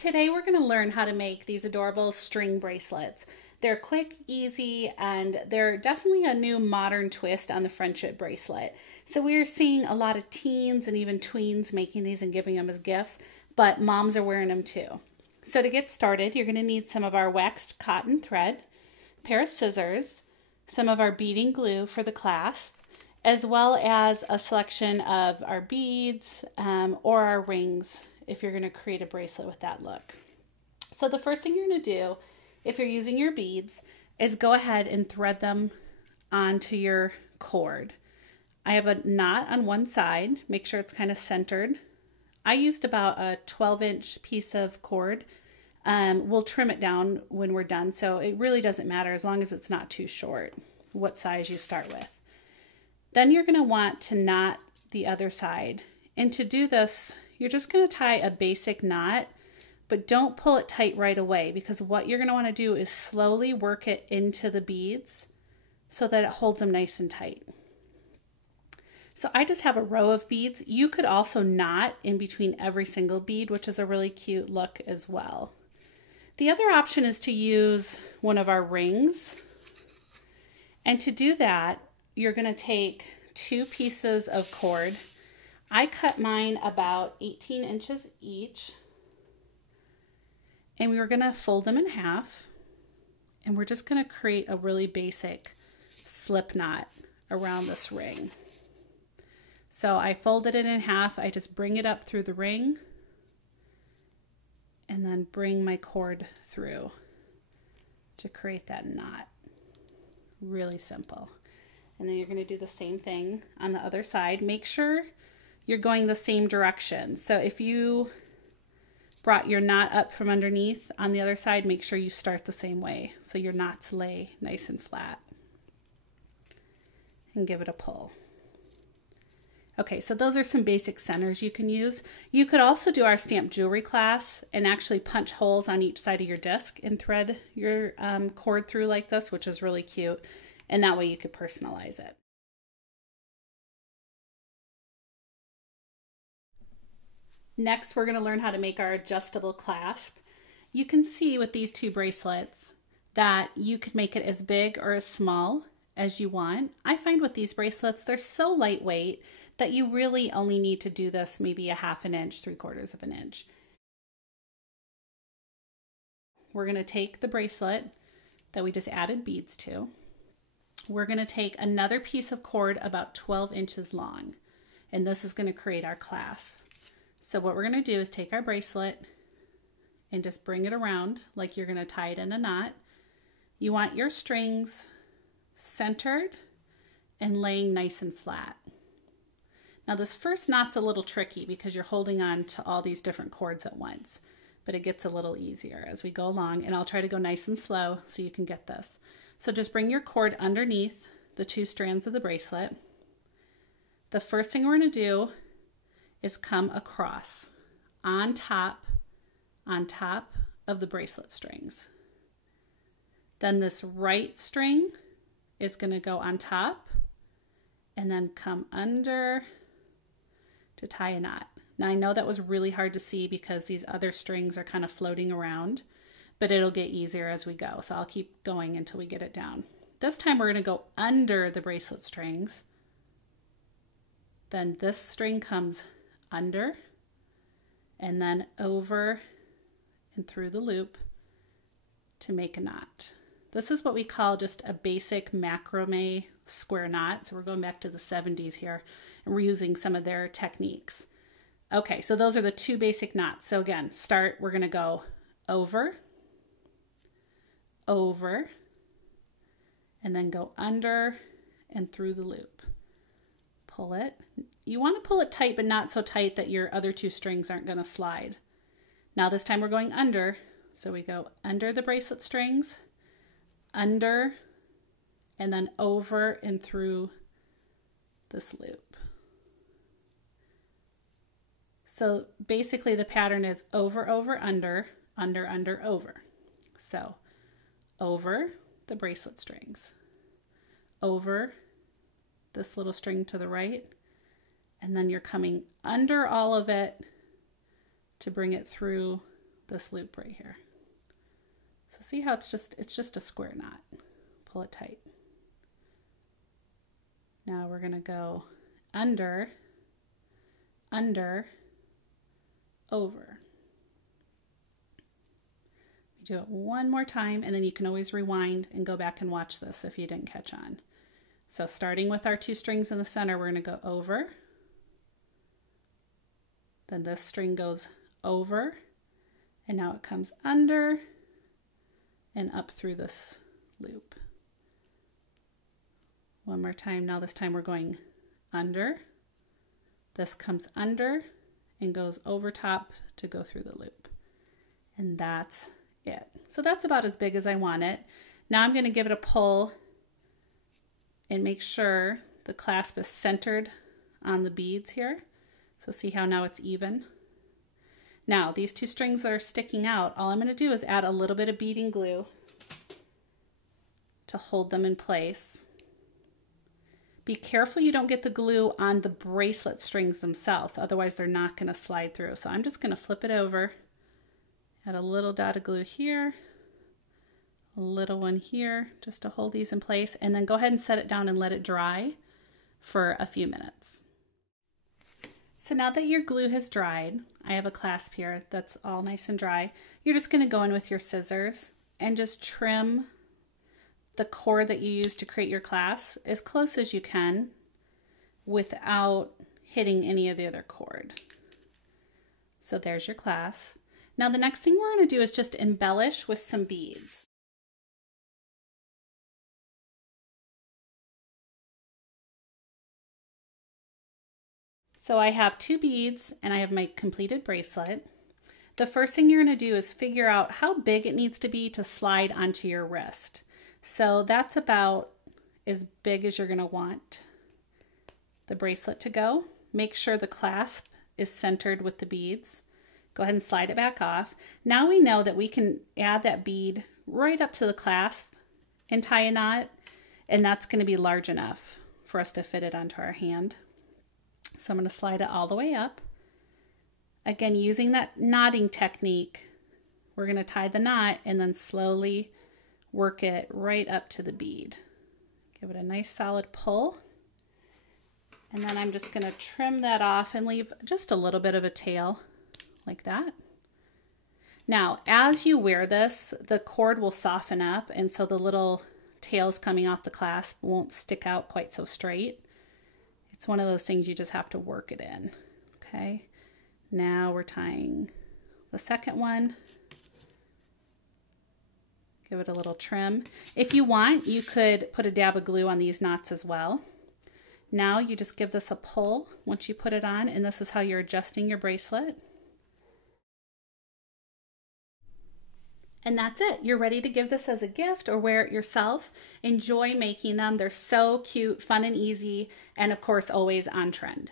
Today we're going to learn how to make these adorable string bracelets. They're quick, easy, and they're definitely a new modern twist on the friendship bracelet. So we're seeing a lot of teens and even tweens making these and giving them as gifts, but moms are wearing them too. So to get started, you're going to need some of our waxed cotton thread, a pair of scissors, some of our beading glue for the clasp, as well as a selection of our beads or our rings if you're going to create a bracelet with that look. So the first thing you're going to do, if you're using your beads, is go ahead and thread them onto your cord. I have a knot on one side. Make sure it's kind of centered. I used about a 12-inch piece of cord. We'll trim it down when we're done, so it really doesn't matter as long as it's not too short what size you start with. Then you're going to want to knot the other side. And to do this, you're just going to tie a basic knot, but don't pull it tight right away, because what you're going to want to do is slowly work it into the beads so that it holds them nice and tight. So I just have a row of beads. You could also knot in between every single bead, which is a really cute look as well. The other option is to use one of our rings. And to do that, you're going to take 2 pieces of cord. I cut mine about 18 inches each, and we were going to fold them in half, and we're just going to create a really basic slip knot around this ring. So I folded it in half. I just bring it up through the ring and then bring my cord through to create that knot. Really simple. And then you're going to do the same thing on the other side. Make sure you're going the same direction. So if you brought your knot up from underneath on the other side, make sure you start the same way so your knots lay nice and flat. And give it a pull. Okay, so those are some basic centers you can use. You could also do our stamped jewelry class and actually punch holes on each side of your disc and thread your cord through like this, which is really cute. And that way you could personalize it. Next, we're going to learn how to make our adjustable clasp. You can see with these 2 bracelets that you could make it as big or as small as you want. I find with these bracelets, they're so lightweight that you really only need to do this maybe a 1/2 inch, 3/4 of an inch. We're going to take the bracelet that we just added beads to. We're going to take another piece of cord about 12 inches long, and this is going to create our clasp. So what we're going to do is take our bracelet and just bring it around like you're going to tie it in a knot. You want your strings centered and laying nice and flat. Now this first knot's a little tricky because you're holding on to all these different cords at once, but it gets a little easier as we go along, and I'll try to go nice and slow so you can get this. So just bring your cord underneath the 2 strands of the bracelet. The first thing we're going to do is come across on top of the bracelet strings. Then this right string is going to go on top and then come under to tie a knot. Now I know that was really hard to see because these other strings are kind of floating around, but it'll get easier as we go. So I'll keep going until we get it down. This time we're going to go under the bracelet strings. Then this string comes under and then over and through the loop to make a knot. This is what we call just a basic macrame square knot. So we're going back to the 70s here, and we're using some of their techniques. Okay, so those are the 2 basic knots. So again, we're going to go over, over, and then go under and through the loop. Pull it. You want to pull it tight, but not so tight that your other 2 strings aren't going to slide. Now this time we're going under, so we go under the bracelet strings, under, and then over and through this loop. So basically the pattern is over, over, under, under, under, over. So over the bracelet strings, over this little string to the right, and then you're coming under all of it to bring it through this loop right here. So see how it's just a square knot. Pull it tight. Now we're going to go under, under, over. Do it one more time, and then you can always rewind and go back and watch this if you didn't catch on. So starting with our 2 strings in the center, we're going to go over. Then this string goes over, and now it comes under and up through this loop. One more time. Now this time we're going under. This comes under and goes over top to go through the loop. And that's it. So that's about as big as I want it. Now I'm going to give it a pull and make sure the clasp is centered on the beads here. So see how now it's even. Now these 2 strings that are sticking out, all I'm going to do is add a little bit of beading glue to hold them in place. Be careful you don't get the glue on the bracelet strings themselves, otherwise they're not going to slide through. So I'm just going to flip it over, add a little dot of glue here, a little one here, just to hold these in place, and then go ahead and set it down and let it dry for a few minutes. So now that your glue has dried, I have a clasp here that's all nice and dry. You're just going to go in with your scissors and just trim the cord that you use to create your clasp as close as you can without hitting any of the other cord. So there's your clasp. Now the next thing we're going to do is just embellish with some beads. So I have 2 beads and I have my completed bracelet. The first thing you're going to do is figure out how big it needs to be to slide onto your wrist. So that's about as big as you're going to want the bracelet to go. Make sure the clasp is centered with the beads. Go ahead and slide it back off. Now we know that we can add that bead right up to the clasp and tie a knot, and that's going to be large enough for us to fit it onto our hand. So I'm going to slide it all the way up. Again, using that knotting technique, we're going to tie the knot and then slowly work it right up to the bead. Give it a nice solid pull. And then I'm just going to trim that off and leave just a little bit of a tail like that. Now, as you wear this, the cord will soften up, and so the little tails coming off the clasp won't stick out quite so straight. It's one of those things you just have to work it in. Okay, now we're tying the second one. Give it a little trim. If you want, you could put a dab of glue on these knots as well. Now you just give this a pull once you put it on, and this is how you're adjusting your bracelet. And that's it. You're ready to give this as a gift or wear it yourself. Enjoy making them. They're so cute, fun and easy, and of course, always on trend.